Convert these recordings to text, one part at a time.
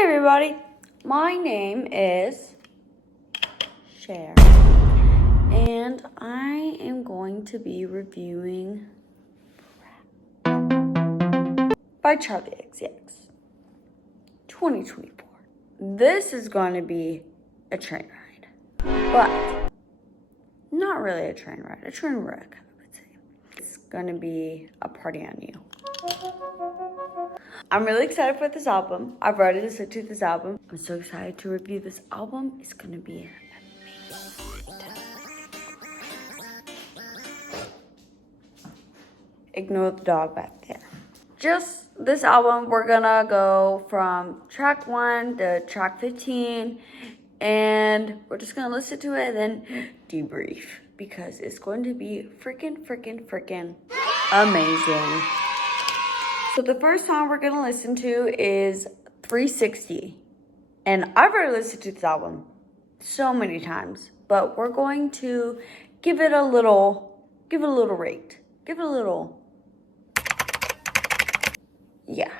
Hey everybody, my name is Cher, and I am going to be reviewing Brat by Charlie XCX 2024. This is going to be a train ride, but not really a train ride, a train wreck, I would say. It's going to be a party on you. I'm really excited for this album. I've already listened to this album. I'm so excited to review this album. It's gonna be amazing. Ignore the dog back there. Just this album, we're gonna go from track 1 to track 15, and we're just gonna listen to it and then debrief because it's going to be freaking amazing. So the first song we're going to listen to is 360. And I've already listened to this album so many times, but we're going to give it a little rate. Give it a little, yeah.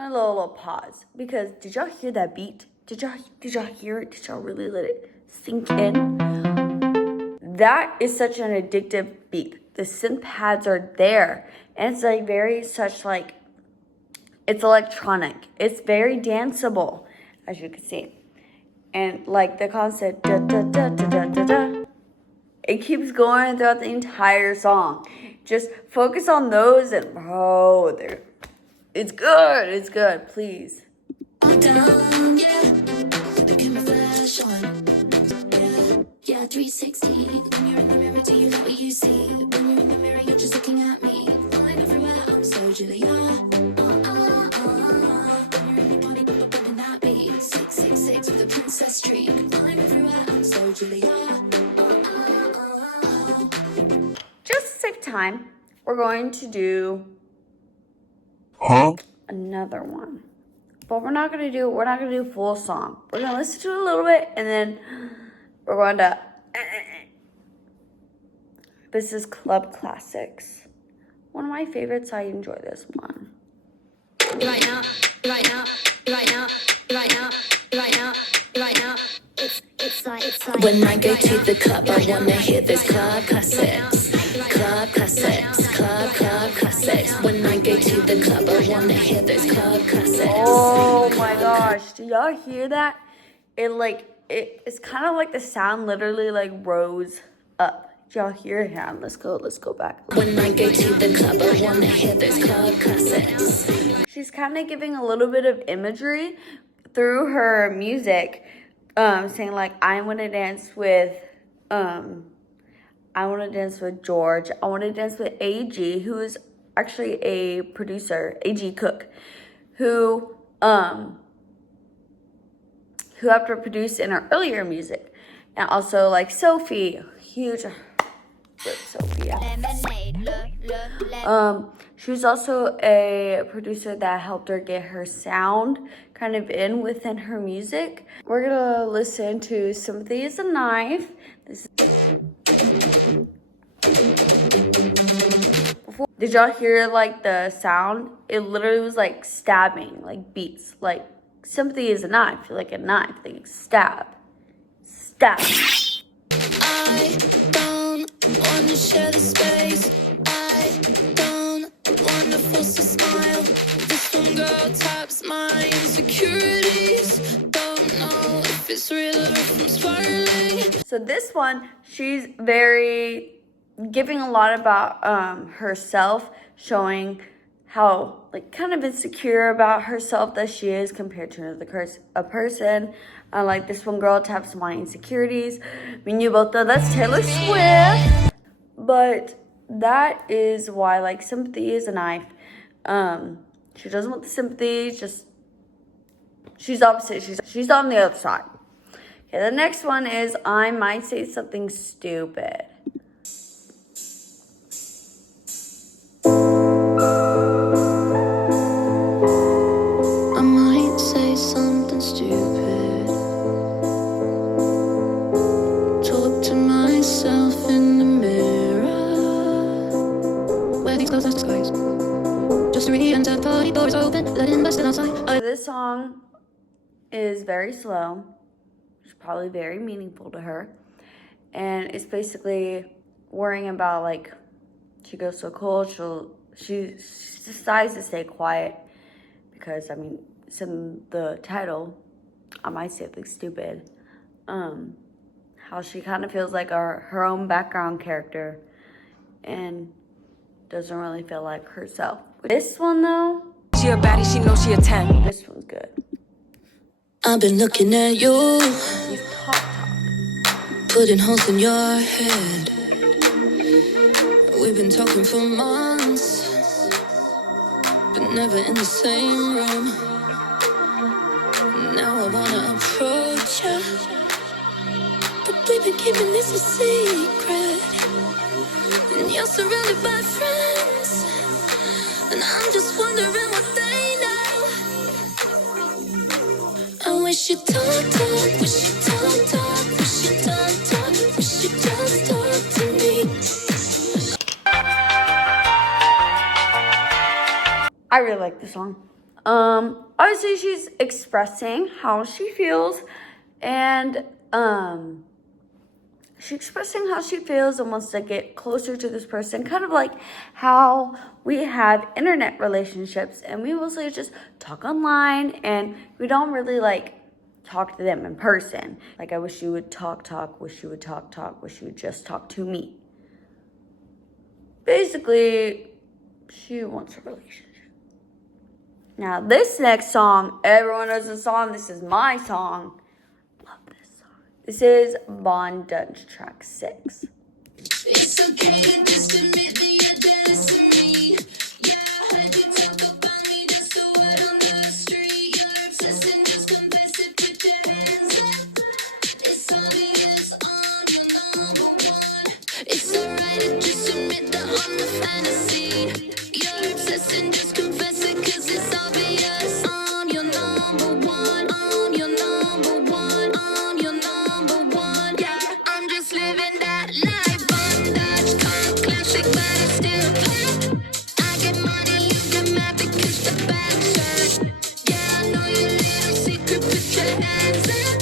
A little pause because did y'all hear that beat? Did y'all hear it? Did y'all really let it sink in? That is such an addictive beat. The synth pads are there, and it's like it's electronic. It's very danceable, as you can see, and like the concept da da da da da da da. It keeps going throughout the entire song. Just focus on those and bro, they're. It's good, please. Down, yeah. The camera flash on. Yeah, 360. When you're in the mirror, do you know what you see? When you're in the mirror, you're just looking at me. Falling everywhere, I'm so Julia. When you're in the party, people putting that beat. 666 with a princess streak. Falling everywhere, I'm so Julia. Just to save time, we're going to do another one, but we're not gonna do full song. We're gonna listen to it a little bit, and then we're going to. This is Club Classics, one of my favorites. I enjoy this one. Right now. It's like when I go to the club, I wanna hear this club classics. Club classics. When I go to the club, I wanna hear this club classics. Oh my gosh, do y'all hear that? It's kind of like the sound literally like rose up. Did y'all hear it? Here, let's go back. When I go to the club, I wanna hear this club classics. She's kind of giving a little bit of imagery through her music, saying like, I want to dance with George. I want to dance with AG, who is actually a producer, AG Cook, who helped her produce in her earlier music. And also like Sophie, huge Sophie. Yeah. She was also a producer that helped her get her sound kind of in within her music. We're gonna listen to Sympathy is a Knife. Did y'all hear like the sound? It literally was like stabbing, like beats. Like sympathy is a knife, like a knife. Like stab. I don't wanna share the space. I don't wanna force a smile. This one girl taps my insecurities. Don't know if it's real or if I'm spiraling. So this one, she's very giving a lot about herself, showing how like kind of insecure about herself that she is compared to a person. Like this one girl taps my insecurities. I mean, you both know that's Taylor Swift, but that is why like sympathy is a knife. She doesn't want the sympathy. She's opposite. She's on the other side. Okay, the next one is I Might Say Something Stupid. I might say something stupid. Talk to myself in the mirror. Wear these clothes as disguise. Just re-enter, party doors open, let in bust outside. This song is very slow. It's probably very meaningful to her. And it's basically worrying about, like, she goes so cold, she decides to stay quiet because, I mean, it's in the title, I Might Say Something Stupid. How she kind of feels like her own background character and doesn't really feel like herself. This one, though, she a baddie, she knows she a 10. this one's good. I've been looking at you, She's talk. putting holes in your head. We've been talking for months, but never in the same room. Now I wanna approach you, but we've been keeping this a secret. And you're surrounded by friends, and I'm just wondering what they know. I wish you'd talk, wish you'd talk, wish you'd talk, wish you'd just talk to me. I really like this song. Obviously she's expressing how she feels, and she's expressing how she feels and wants to get closer to this person, kind of like how we have internet relationships and we mostly just talk online and we don't really like talk to them in person. Like, I wish you would talk, wish you would talk, wish you would just talk to me. Basically, she wants a relationship. Now, this next song, everyone knows this song. This is my song. Love this song. This is Bondage, track 6. It's okay to just admit that you're jealous of me. Yeah, I heard you talk about me, just a word on the street. You're obsessed and just confess it, put your hands up. It's obvious I'm your number one. It's alright to just admit that I'm the fantasy. You're obsessed and just confess it, cause it's obvious I'm your number one. I'm your number one. I'm your number one. Yeah, I'm just living that life. Bondage, car classic, but I still pop. I get money, you get mad because the back shot. Yeah, I know your little secret, put your hands up.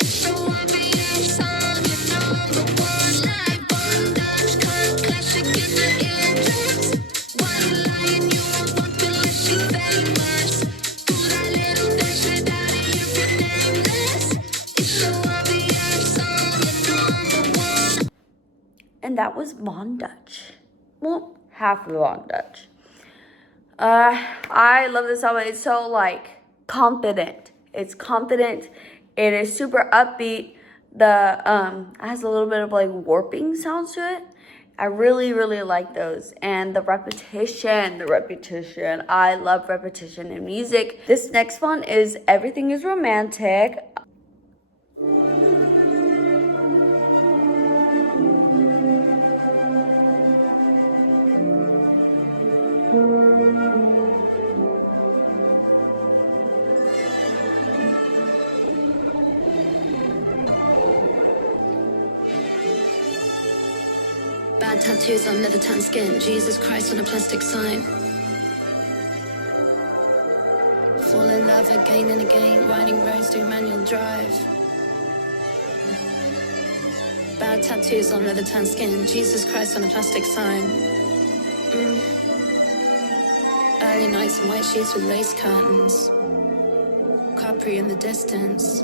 It's so obvious I'm your number one. Life, bondage, car classic, in the eardrums. Why you lying? You won't fuck unless you famous. Do that little dance without it, you feel nameless. It's so obvious I'm your number one. And that was Bondage. Well, half of Bondage. I love this album. It's so, like, confident. It's confident. It is super upbeat. It has a little bit of, like, warping sounds to it. I really, really like those. And the repetition. I love repetition in music. This next one is Everything is Romantic. Bad tattoos on leather tan skin. Jesus Christ on a plastic sign. Fall in love again and again. Riding roads through manual drive. Bad tattoos on leather tan skin. Jesus Christ on a plastic sign. Early nights in white sheets with lace curtains. Capri in the distance.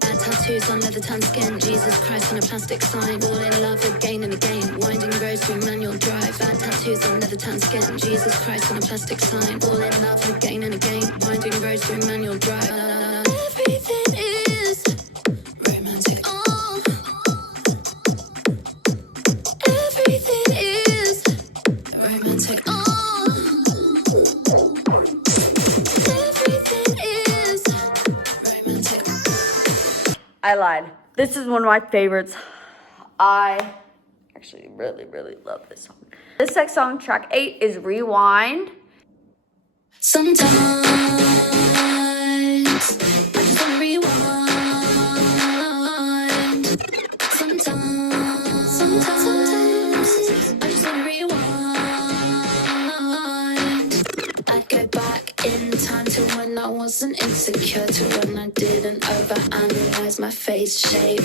Bad tattoos on leather tan skin. Jesus Christ on a plastic sign. Fall in love again and again. Winding roads through manual drive. Bad tattoos on leather tan skin. Jesus Christ on a plastic sign. Fall in love again and again. Winding roads through manual drive. Everything is romantic. Oh, everything is romantic. Oh. I lied. This is one of my favorites. I actually really, really love this song. This next song, track 8, is Rewind. Sometimes I just wanna rewind. Sometimes I just wanna rewind. I'd go back in time to when I wasn't insecure, to when I didn't overanalyze my face shape.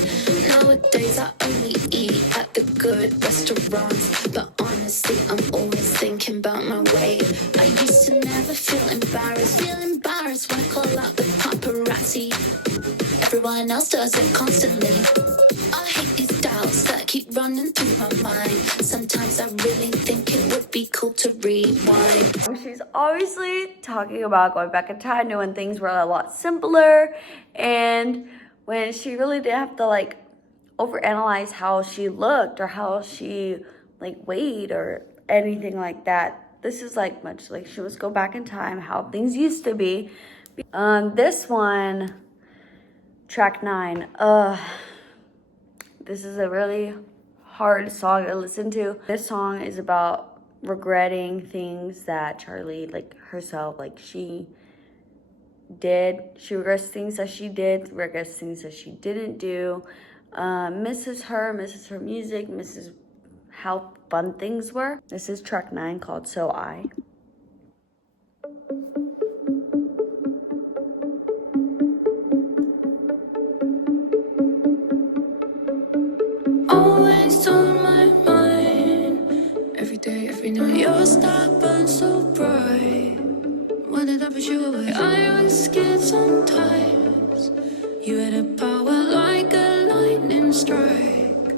Nowadays I only eat at the good restaurants, but honestly I'm always thinking about my weight. I used to never feel embarrassed when I call out the paparazzi. Everyone else does it constantly. I hate these doubts that keep running through my mind. Sometimes I really think it would be cool to rewind. She's obviously talking about going back in time, knowing things were a lot simpler, and when she really didn't have to like overanalyze how she looked or how she like weighed or anything like that. This is like much like she was go back in time, how things used to be. This one, track 9. This is a really hard song to listen to. This song is about regretting things that Charlie, like herself, like she did. She regrets things that she did, regrets things that she didn't do. Misses her music, misses how fun things were. This is track 9 called So I. Always on my mind, every day, every night. Your star burns so bright. When did I put you away? I was scared sometimes. You had a power like a lightning strike.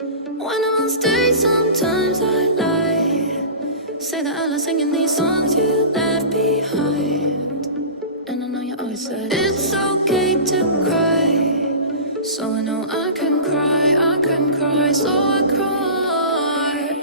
When I'm on stage, sometimes I lie. Say that I love singing these songs you left behind. And I know you always said it's okay to cry. So I know I can cry, so I cry.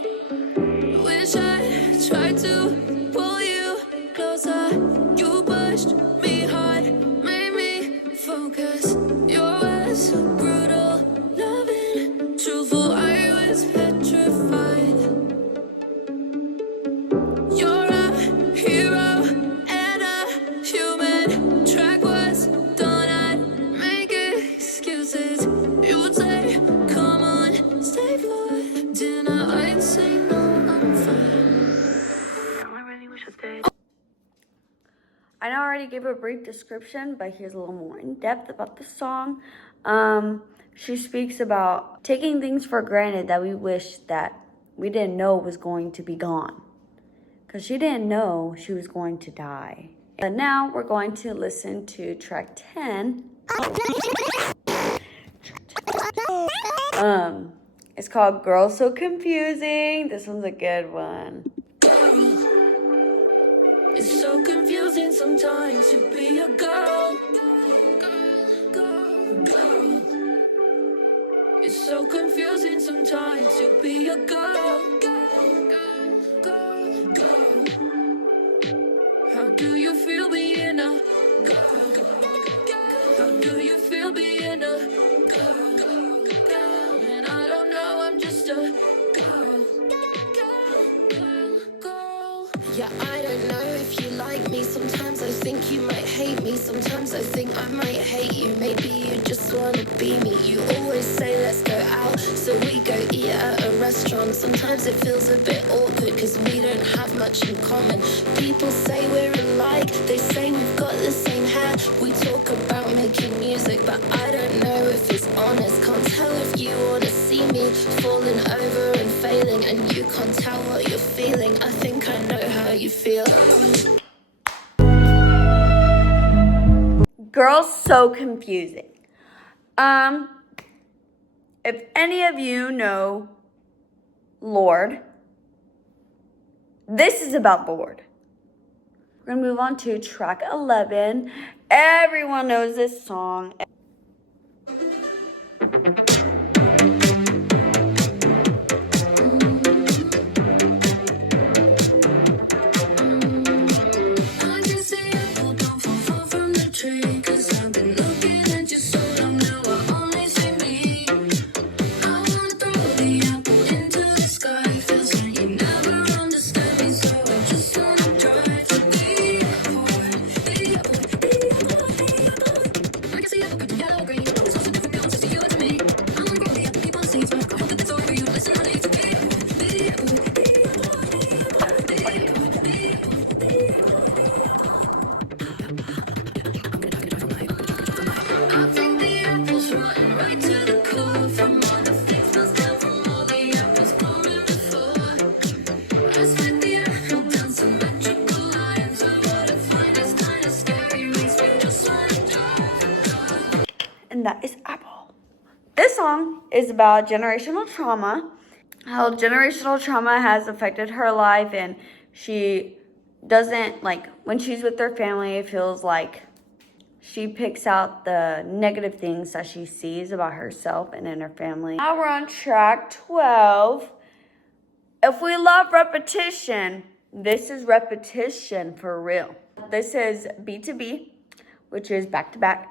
Wish I tried to pull you closer. You pushed me hard, made me focus. Your words so brutal, loving, truthful. I was petrified. You're a hero and a human. Track was done, I'd make excuses. You would say, come on, stay for dinner. I'd say, no, I'm fine. Now I really wish I stayed. I know I already gave a brief description, but here's a little more in depth about the song. She speaks about taking things for granted that we wish that we didn't know was going to be gone. Because she didn't know she was going to die. But now we're going to listen to track 10. It's called Girl So Confusing. This one's a good one. It's so confusing sometimes to be a girl. It's so confusing sometimes to be a girl. How do you feel being a girl? How do you feel being a girl? And I don't know, I'm just a girl. Yeah, I don't know if you like me. Sometimes I think you might hate me. Sometimes I think I might hate you. Maybe you just wanna be me. You always say let's go out, so we go eat at a restaurant. Sometimes it feels a bit awkward cause we don't have much in common. People say we're alike, they say we've got the same hair. We talk about making music, but I don't know if it's honest. Can't tell if you wanna see me falling over and failing, and you can't tell what you're feeling. I think I know how you feel. Girls So Confusing. If any of you know Lord, this is about Lord. We're gonna move on to track 11. Everyone knows this song. I can see apple don't fall far from the tree, cause I've been looking at your soul. I'm now and that is Apple. This song is about generational trauma, how generational trauma has affected her life, and she doesn't, like, when she's with her family, it feels like she picks out the negative things that she sees about herself and in her family. Now we're on track 12. If we love repetition, this is repetition for real. This is B2B, which is back to back.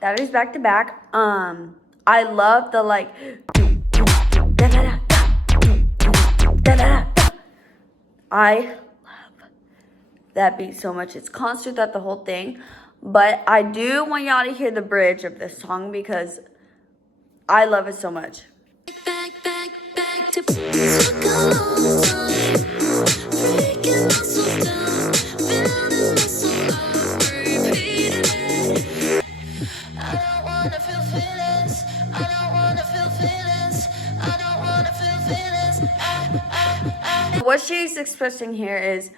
That is back to back. I love the like I love that beat so much. It's constant throughout the whole thing. But I do want y'all to hear the bridge of this song because I love it so much. Back to took a long time. Breaking muscles down, building muscle up, repeating it. I don't wanna feel feelings. I don't wanna feel feelings. I don't wanna feel feelings. What she's expressing here is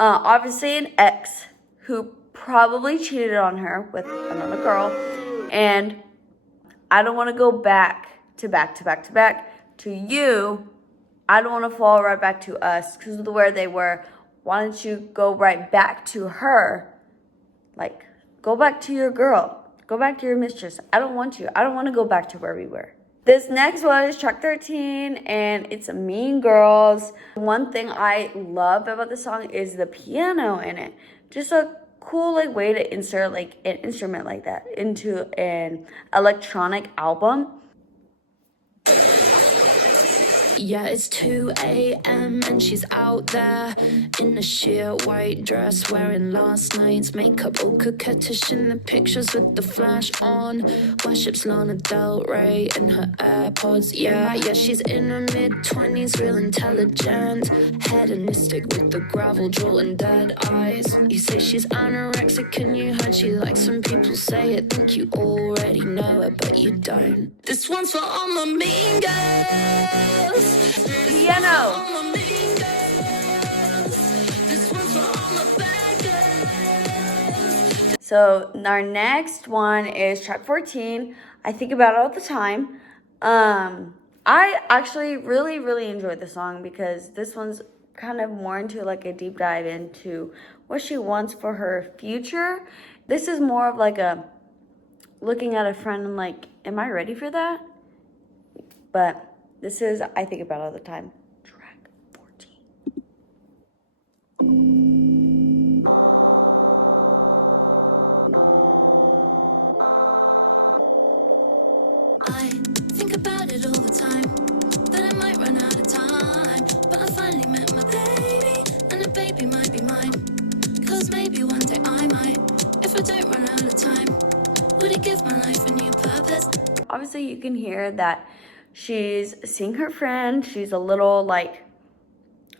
obviously an ex who probably cheated on her with another girl, and I don't want to go back to you. I don't want to fall right back to us because of where they were. Why don't you go right back to her? Like, go back to your girl. Go back to your mistress. I don't want you. I don't want to go back to where we were. This next one is track 13, and it's Mean Girls. One thing I love about the song is the piano in it. Just a cool like way to insert like an instrument like that into an electronic album. Yeah, it's 2 a.m. and she's out there in a sheer white dress, wearing last night's makeup, all coquettish in the pictures with the flash on. Worships Lana Del Rey in her AirPods. Yeah, she's in her mid-20s, real intelligent, hedonistic with the gravel jaw and dead eyes. You say she's anorexic and you heard she likes when people say it. Think you already know her, but you don't. This one's for all my mean girls. Piano. So our next one is track 14. I think about it all the time. I actually really enjoyed the song because this one's kind of more into like a deep dive into what she wants for her future. This is more of like a looking at a friend and like, am I ready for that? But this is, I think about it all the time. Track 14. I think about it all the time, that I might run out of time. But I finally met my baby, and the baby might be mine. Cause maybe one day I might, if I don't run out of time. Would it give my life a new purpose? Obviously you can hear that she's seeing her friend. She's a little like,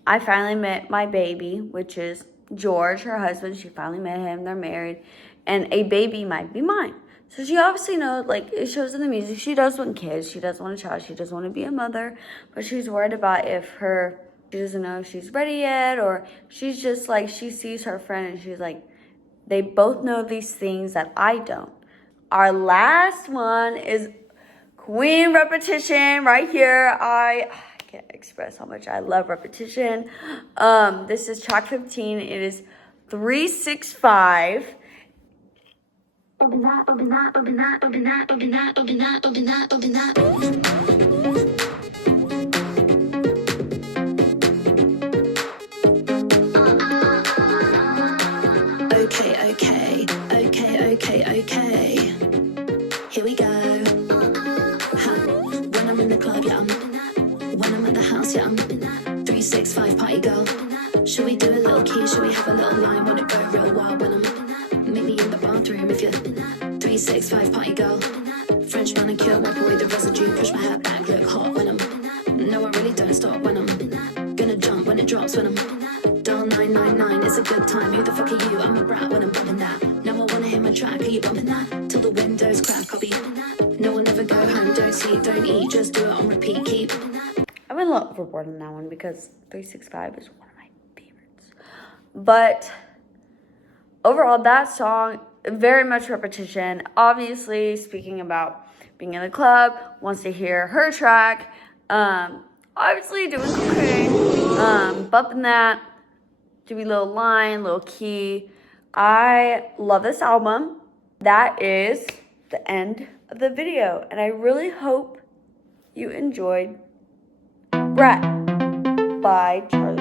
I finally met my baby, which is George, her husband. She finally met him. They're married. And a baby might be mine. So she obviously knows, like, it shows in the music. She does want kids. She does want a child. She does want to be a mother. But she's worried about she doesn't know if she's ready yet. Or she's just like, she sees her friend and she's like, they both know these things that I don't. Our last one is Queen Repetition right here. I can't express how much I love repetition. This is track 15. It is 365. Okay. Here we go. When I'm in the club, yeah, when I'm at the house, yeah, 365 party girl. Should we do a little key? Should we have a little line? Wanna go real wild when I'm meet me in the bathroom if you're 365 party girl. French manicure, wipe away the residue, push my hair back, look hot when I'm. No, I really don't stop when I'm gonna jump when it drops when I'm. Dial 999, it's a good time. Who the fuck are you? I'm a brat when I'm bumping that. Now I wanna hear my track. Are you bumping that? Till the windows crack. I'll be. No, I'll never go home. Don't sleep, don't eat. Just do it on repeat. Keep. I've been a little overboard on that one because 365 is one of my favorites. But overall, that song, very much repetition. Obviously, speaking about being in the club, wants to hear her track. Obviously doing cocaine, bumping that, doing little line, little key. I love this album. That is the end of the video, and I really hope you enjoyed Brat by Charlie.